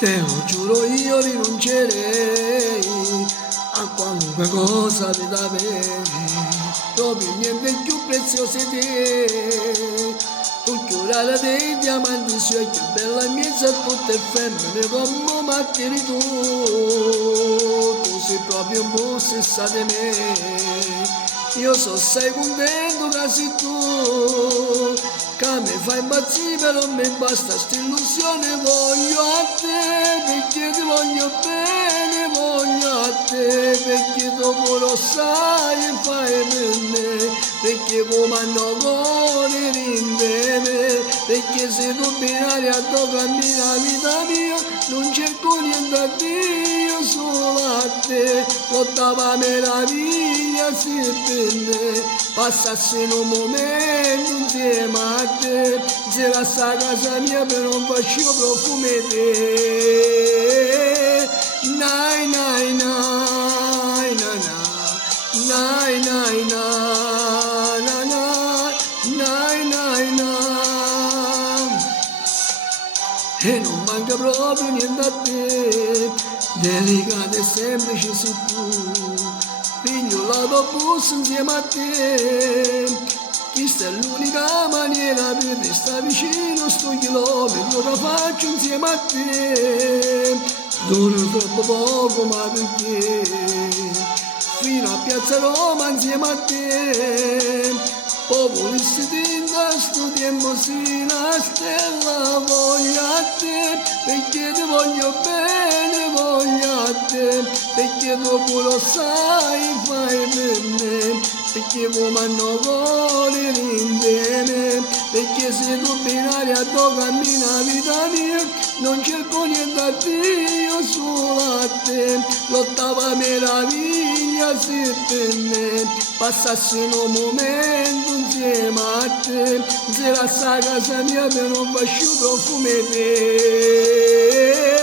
Te lo giuro io rinuncerei a qualunque cosa ti da me, proprio niente più prezioso di te. Tu chiurare dei diamanti suoi più bella in mezzo a tutte femmine come matteri tu. Tu sei proprio un po' stessa di me. Io so sei contento che sei tu, che mi fai impazzire però mi basta st'illusione, voglio a te perché ti voglio bene, voglio a te perché dopo lo sai fai per me, perché come hanno cuore rinde, perché se tu binaria tu cammini la vita mia, non cerco niente a Dio, solo a te, lottava meraviglia si per me, passassero un momento insieme a te, se la sta casa mia per un fascio profumo te. Nai nai nai na na, nai nai na na na, nai nai na. E non manca proprio niente a te, delicata e semplice sei tu, figlio l'autobus insieme a te, questa è l'unica maniera per restare vicino sto chilometro che faccio insieme a te, dura troppo poco ma perché, fino a Piazza Roma insieme a te, popoli si tinta sto tempo si la stella, voglio a te, perché ti voglio bene, voglio a te, perché dopo lo sai fai per me, perché come hanno cuore rinde, perché se tu binaria tu cammini la vita mia, non cerco niente a Dio, solo a te, l'ottava meraviglia se per me, passassero un momento insieme a te, se la sta casa mia per un fascio profumo te.